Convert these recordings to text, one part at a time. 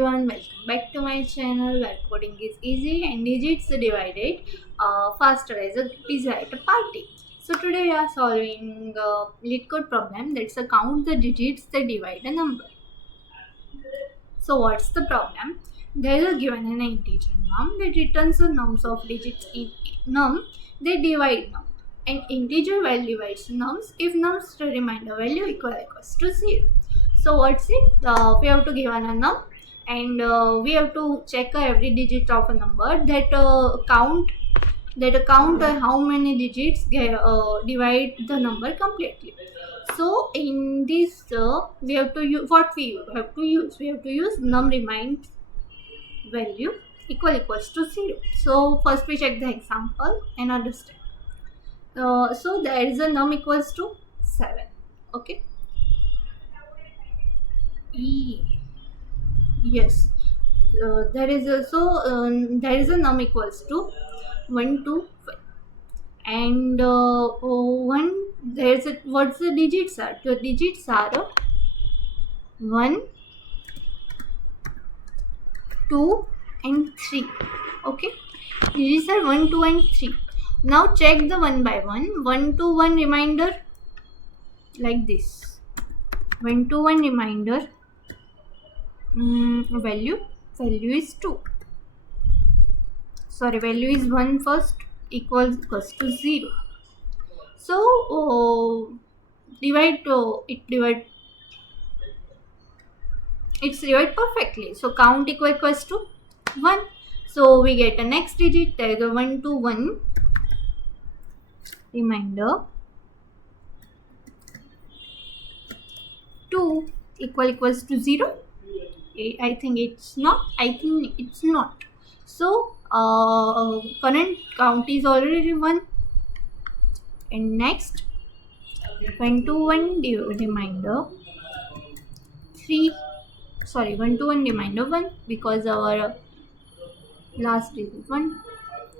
Everyone, welcome back to my channel where coding is easy and digits divided faster as a pizza at a party. So today we are solving a LeetCode problem that's a count the digits that divide a number. So what's the problem? There is given an integer num that returns the nums of digits in num they divide num, and integer value divides nums if nums remainder value equals to 0. So what's it? We have to give a num and we have to check every digit of a number that count how many digits divide the number completely. So in this we have to use we have to use num remains value equals to 0. So first we check the example and understand. So there is a num equals to 7. Okay. Yes. There is a num equals to 1 to 5, and one there's a what's the digits are? The digits are 1, 2, and 3. Okay, digits are 1, 2, and 3. Now check the one by one. 1 to 1 reminder like this. 1 to 1 reminder. Value is 2. Sorry, value is 1 first equals to 0. So it's divide perfectly. So count equals to 1. So we get a next digit. There is a 1 to 1 reminder. 2 equals to 0. I think it's not. So current count is already 1. And next 1 to 1 reminder 3. Sorry, 1 to 1 reminder 1, because our last digit 1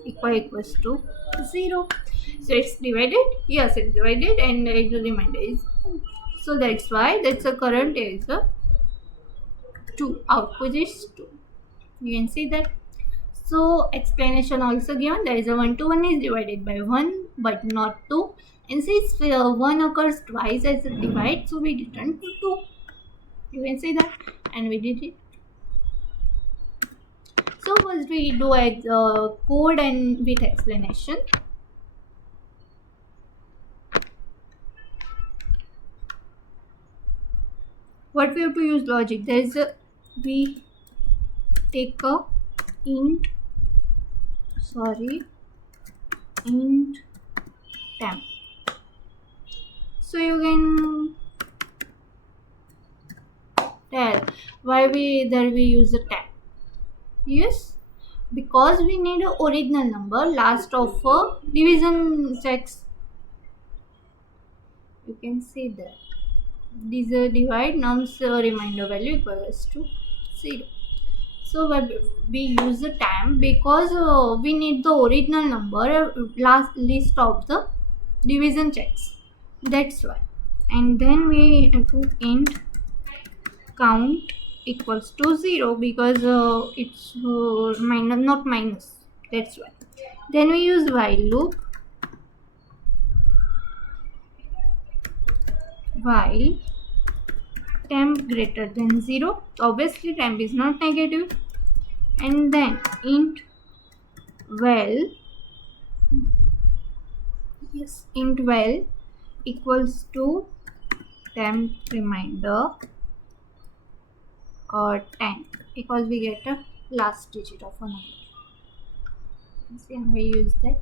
equals to 0. So it's divided. Yes, it's divided, and the remainder is 1. So that's why that's a current is 2. Output is 2. You can see that. So explanation also given. There is a 1 to 1 is divided by 1 but not 2. And since 1 occurs twice as a divide, so we return to 2. You can see that, and we did it. So first we do a code and with explanation. What we have to use logic? There is a we take a int temp. So you can tell why we use a temp. Yes, because we need an original number last of division checks. You can see that this divide nums reminder value equals to 0. So we use the temp because we need the original number last list of the division checks. That's why. And then we have to int count equals to 0 because it's minus, not minus. That's why. Then we use while loop. While temp greater than 0. Obviously temp is not negative. And then int val equals to temp reminder or 10, because we get a last digit of a number. See, and we use that.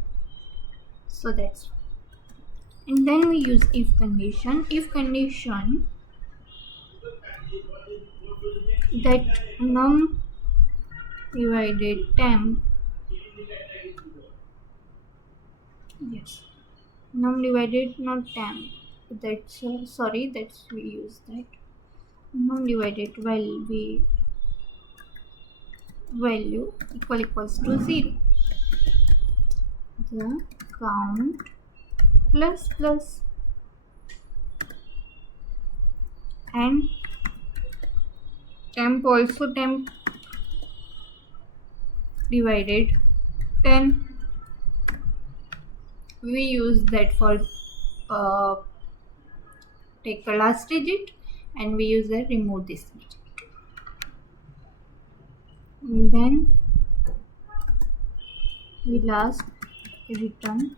So that's. And then we use if condition that num divided temp. Yes, num divided not temp. That's we use that. Num divided value equals to 0. The count plus and temp also temp divided 10. We use that for uh, take the last digit, and we use that remove this digit. And then we last return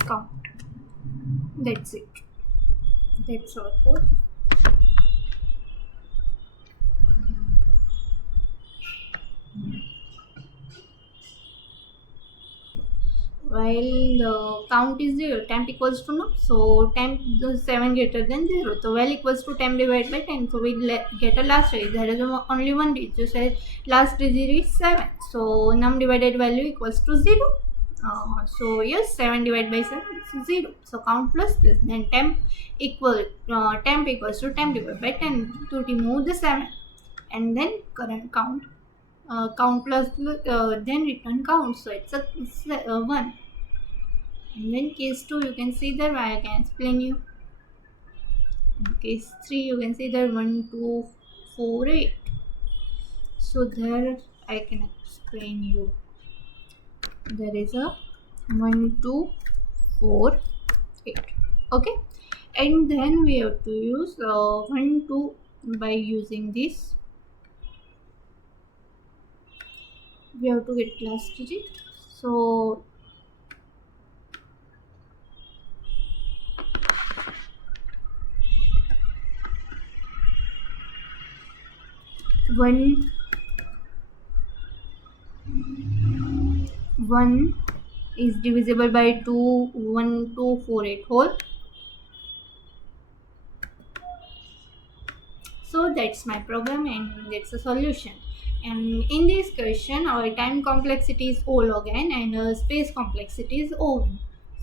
count. That's it. That's our code. While the count is 0, temp equals to no. So temp is 7 greater than 0. So while equals to temp divided by 10. So we get a last digit. There is only one digit. So last digit is 7. So num divided value equals to 0. So yes, 7 divided by 7 is 0. So count plus this. Then temp equals to temp divided by 10 to remove the 7. And then current count. Count plus then return count. So it's a 1. And then case 2, you can see that I can explain you. In case 3, you can see that 1, 2, 4, 8. So there I can explain you. There is a 1, 2, 4, 8. Okay. And then we have to use 1, 2 by using this. We have to get last digit. So one is divisible by 2, 1, 2, 4, 8 whole. So that's my program, and that's a solution. And in this question, our time complexity is O log n and space complexity is O.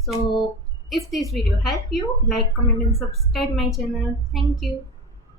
So if this video helped you, like, comment and subscribe my channel. Thank you.